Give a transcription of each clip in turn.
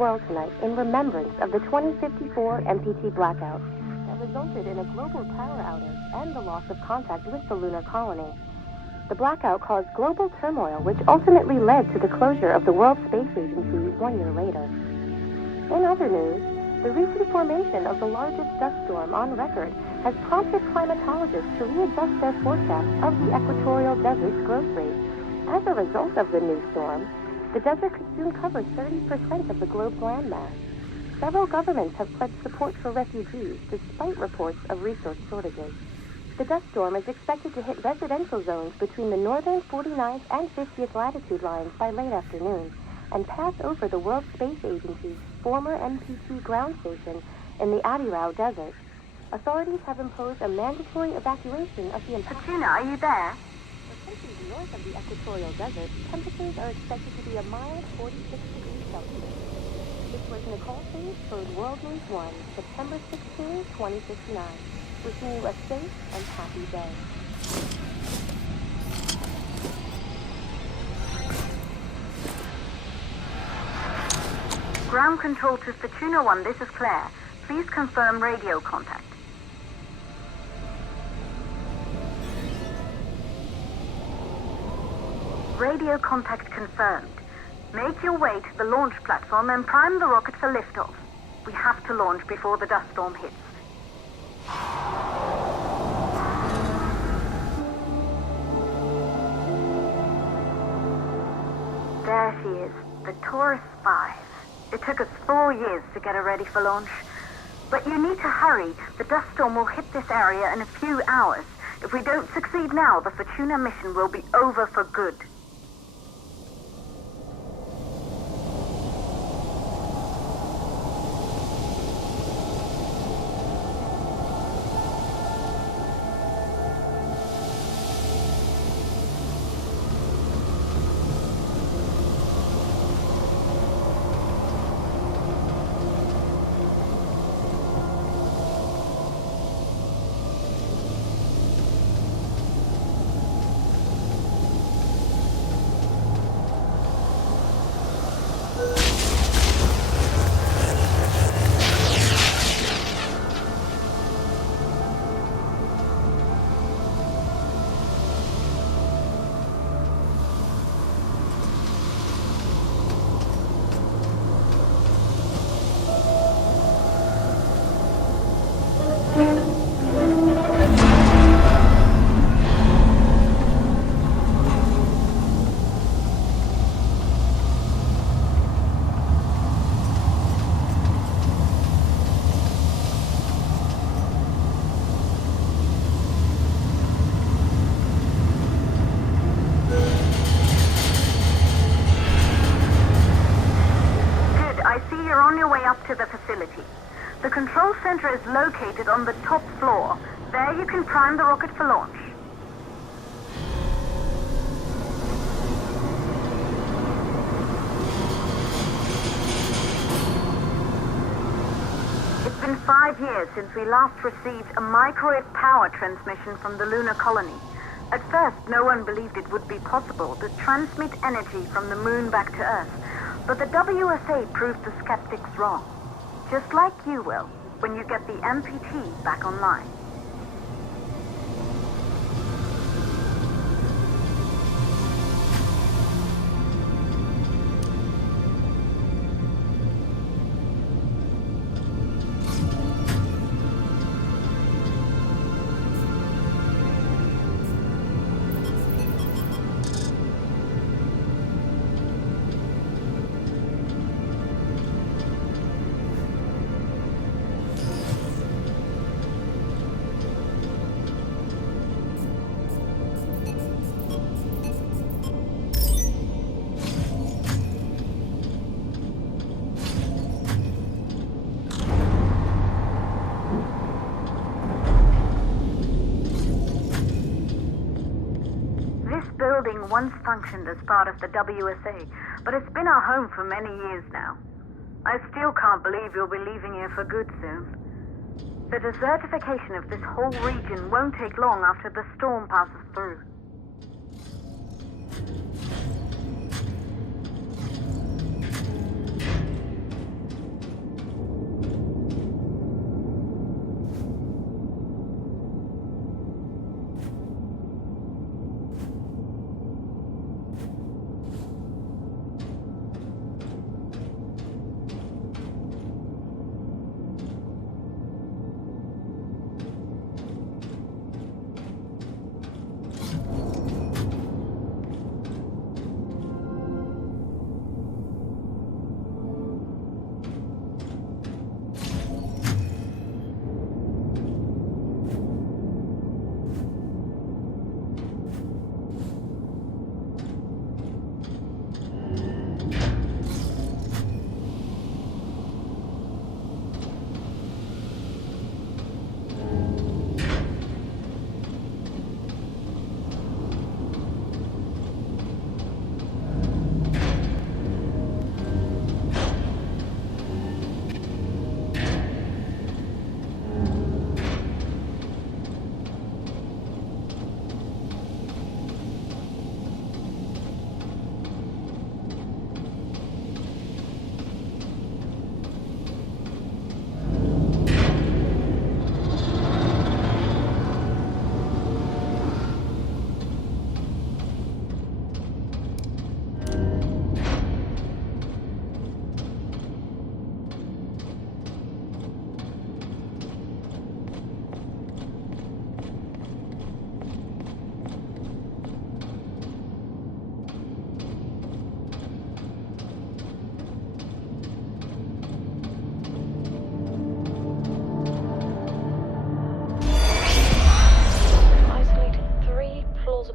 world tonight in remembrance of the 2054 MPT blackout that resulted in a global power outage and the loss of contact with the lunar colony. The blackout caused global turmoil, which ultimately led to the closure of the World Space Agency 1 year later. In other news, the recent formation of the largest dust storm on record has prompted climatologists to readjust their forecast of the equatorial desert's growth rate. As a result of the new storm, the desert could soon cover 30% of the globe's landmass. Several governments have pledged support for refugees despite reports of resource shortages. The dust storm is expected to hit residential zones between the northern 49th and 50th latitude lines by late afternoon and pass over the World Space Agency's former MPT ground station in the Adirau Desert. Authorities have imposed a mandatory evacuation of the impacted... Fortuna, are you there? For countries north of the equatorial desert, temperatures are expected to be a mild 46 degrees Celsius. This was Nicole Page for World News 1, September 16, 2059. Wishing you a safe and happy day. Ground control to Fortuna 1, this is Claire. Please confirm radio contact. Radio contact confirmed. Make your way to the launch platform and prime the rocket for liftoff. We have to launch before the dust storm hits. There she is, the Taurus 5. It took us 4 years to get her ready for launch. But you need to hurry. The dust storm will hit this area in a few hours. If we don't succeed now, the Fortuna mission will be over for good. To the facility. The control center is located on the top floor. There you can prime the rocket for launch. It's been 5 years since we last received a microwave power transmission from the lunar colony. At first, no one believed it would be possible to transmit energy from the moon back to Earth. But the WSA proved the skeptics wrong. Just like you will, when you get the MPT back online. Once functioned as part of the WSA, but it's been our home for many years now. I still can't believe you'll be leaving here for good soon. The desertification of this whole region won't take long after the storm passes through.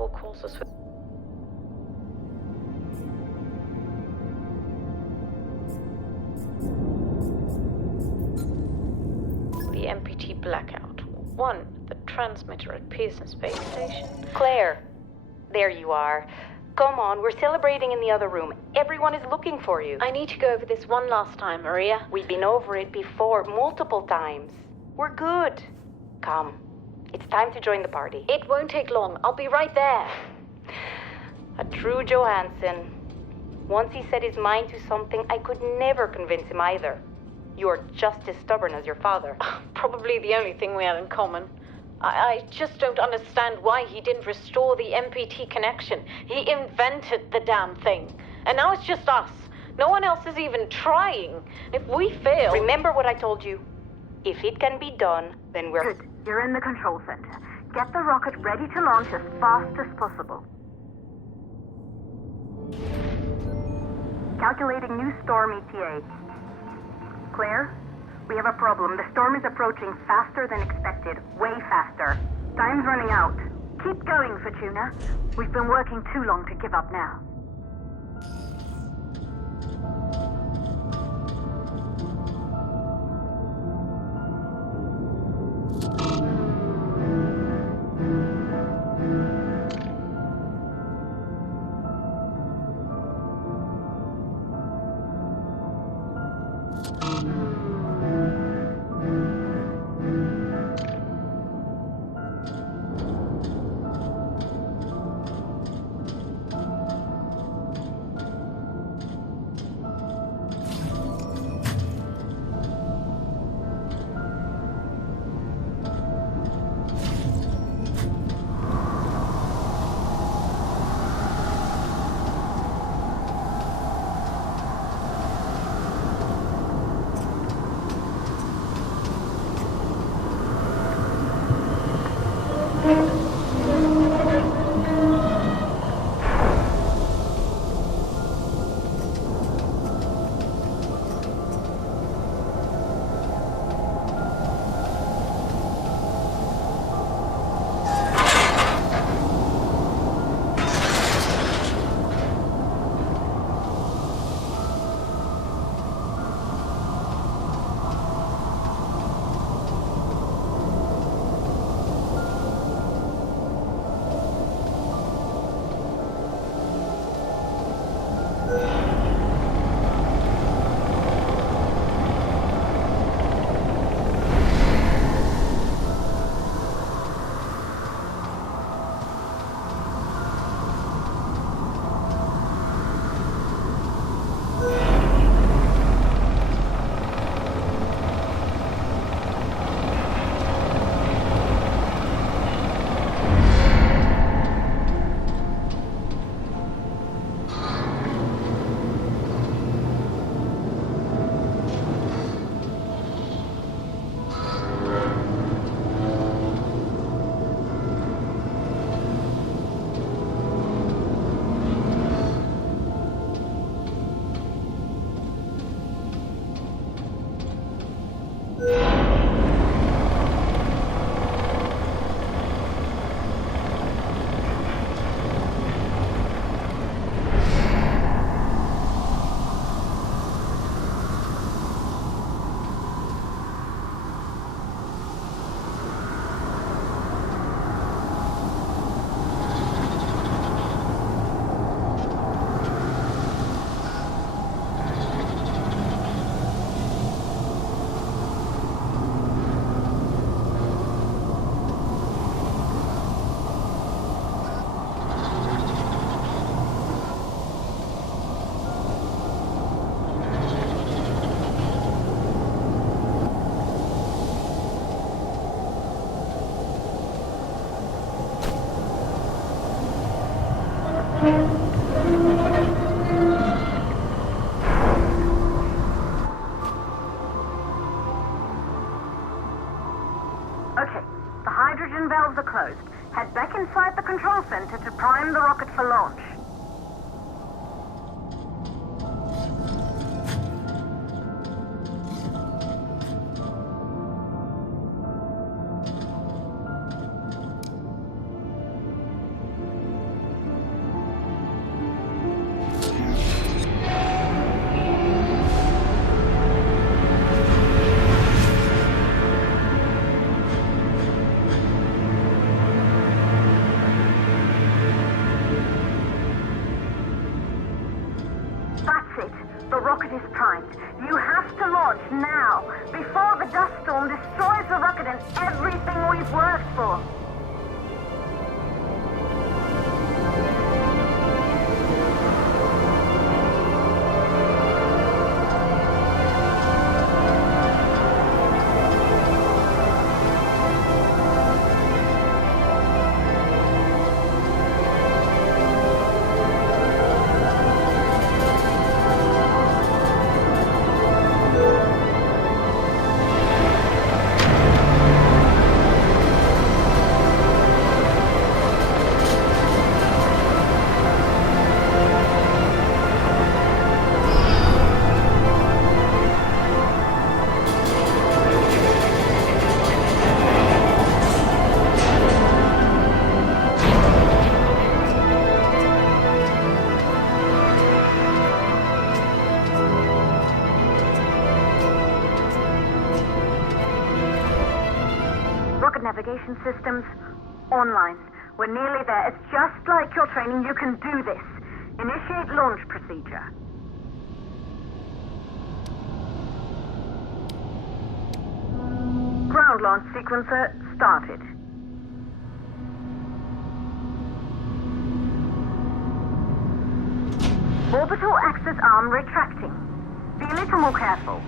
double courses with... The MPT blackout. 1. The transmitter at Pearson Space Station. Claire, there you are. Come on, we're celebrating in the other room. Everyone is looking for you. I need to go over this one last time, Maria. We've been over it before, multiple times. We're good. Come, it's time to join the party. It won't take long. I'll be right there. A true Johansson. Once he set his mind to something, I could never convince him either. You're just as stubborn as your father. Probably the only thing we had in common. I just don't understand why he didn't restore the MPT connection. He invented the damn thing. And now it's just us. No one else is even trying. If we fail... Remember what I told you. If it can be done, then we're... Good. You're in the control center. Get the rocket ready to launch as fast as possible. Calculating new storm ETA. Claire, we have a problem. The storm is approaching faster than expected. Way faster. Time's running out. Keep going, Fortuna. We've been working too long to give up now. Okay, the hydrogen valves are closed. Head back inside the control center to prime the rocket for launch. You have to launch now, before the dust storm destroys the rocket and everything we've worked for. Navigation systems online. We're nearly there. It's just like your training. You can do this. Initiate launch procedure. Ground launch sequencer started. Orbital axis arm retracting. Be a little more careful.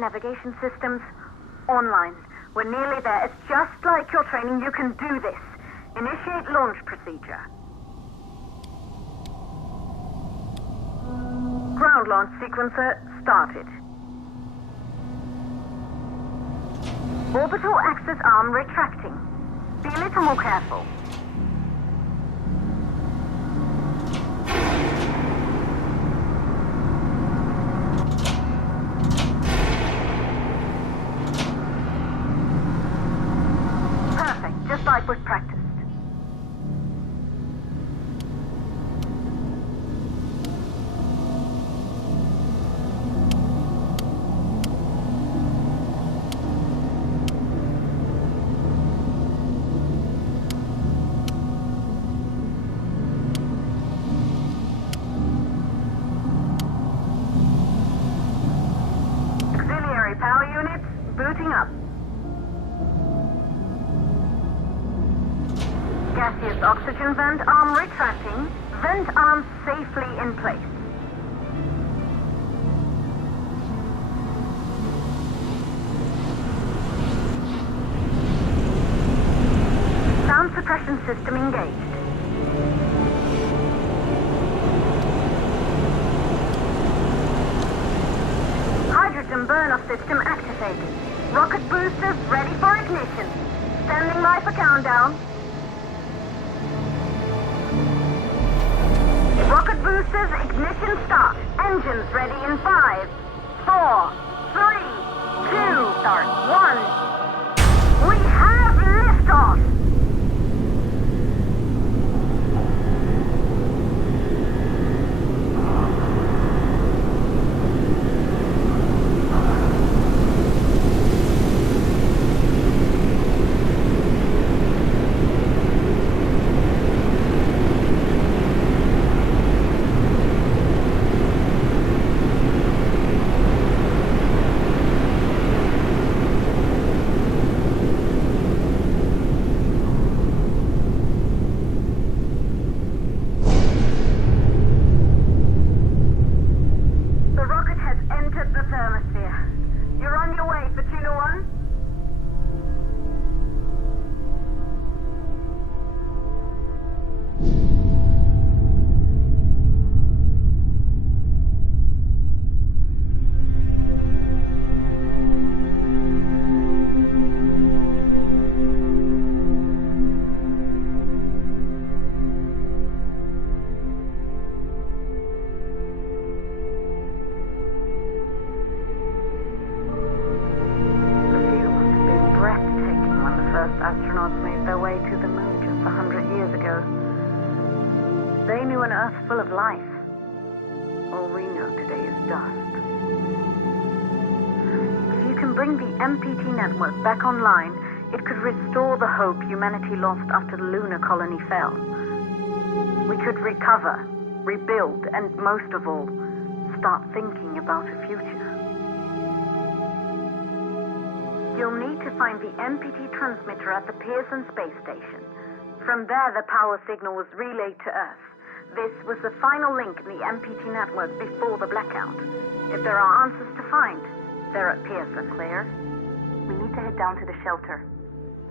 Navigation systems online. We're nearly there. It's just like your training. You can do this. Initiate launch procedure. Ground launch sequencer started. Orbital axis arm retracting. Be a little more careful. Just like we've practiced. Auxiliary power units booting up. Gaseous oxygen vent arm retracting. Vent arm safely in place. Sound suppression system engaged. Hydrogen burn-off system activated. Rocket boosters ready for ignition. Standing by for countdown. Rocket boosters, ignition start. Engines ready in 5, 4, 3, 2, start, 1. We have liftoff! They knew an Earth full of life. All we know today is dust. If you can bring the MPT network back online, it could restore the hope humanity lost after the lunar colony fell. We could recover, rebuild, and most of all, start thinking about a future. You'll need to find the MPT transmitter at the Pearson space station. From there, the power signal was relayed to Earth. This was the final link in the MPT network before the blackout. If there are answers to find, they're at Pearson. Claire, we need to head down to the shelter.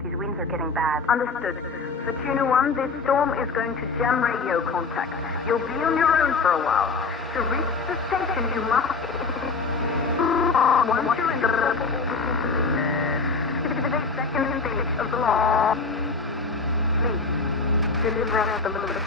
These winds are getting bad. Understood. For Tuna 1, this storm is going to jam radio contact. You'll be on your own for a while. To reach the station, you must... Once you're in the second stage of the law, please, deliver us the loop.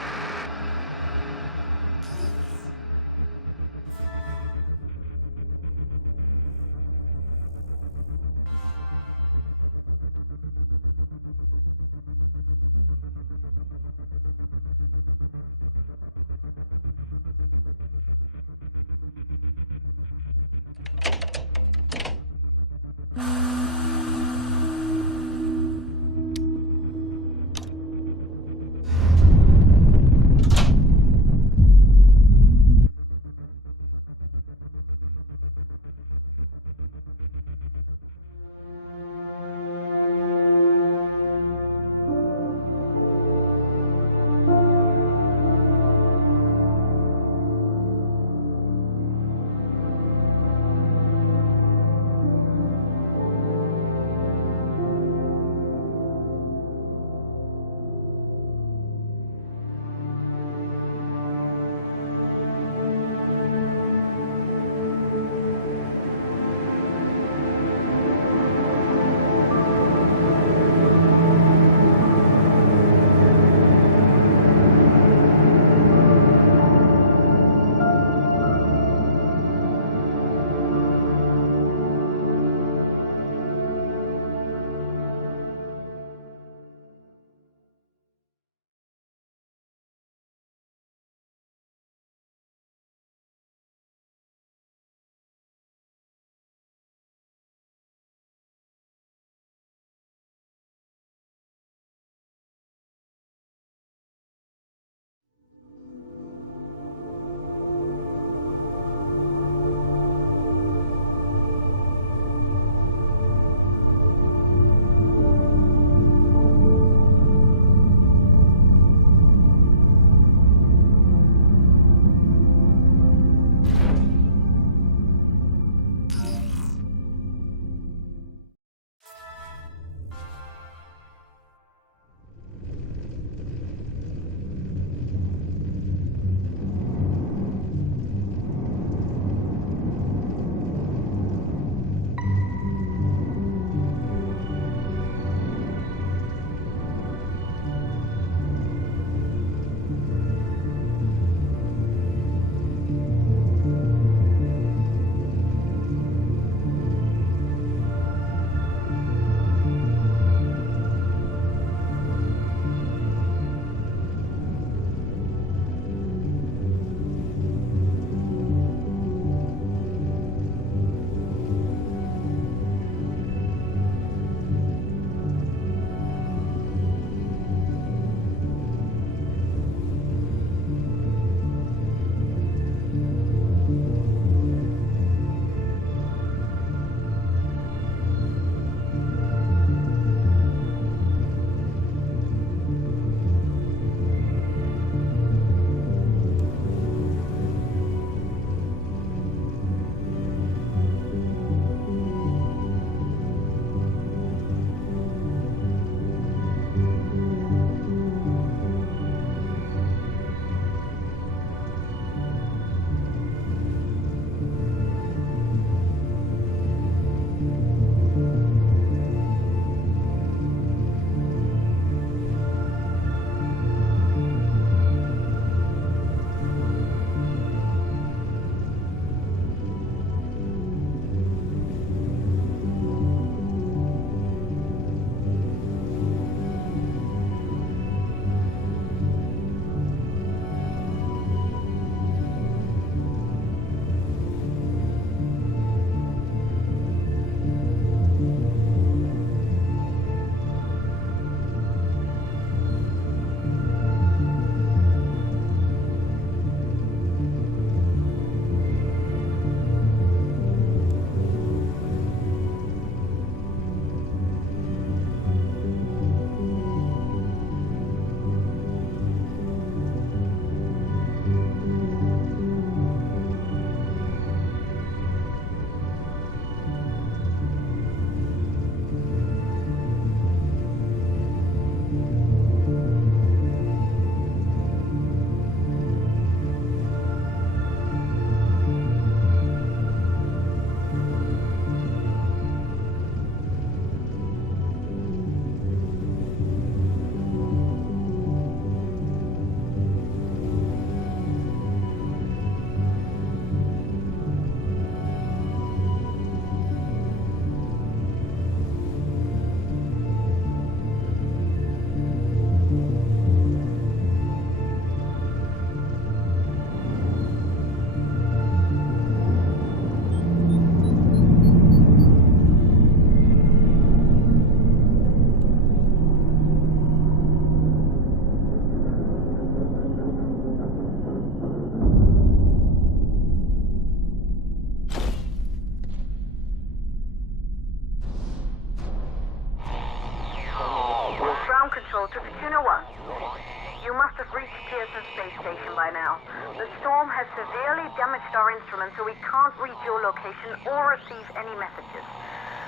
to Fortuna 1. You must have reached Pearson Space Station by now. The storm has severely damaged our instruments, so we can't read your location or receive any messages.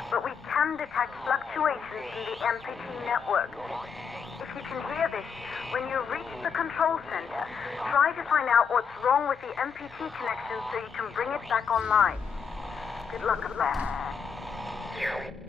But we can detect fluctuations in the MPT network. If you can hear this, when you reach the control center, try to find out what's wrong with the MPT connection so you can bring it back online. Good luck with that.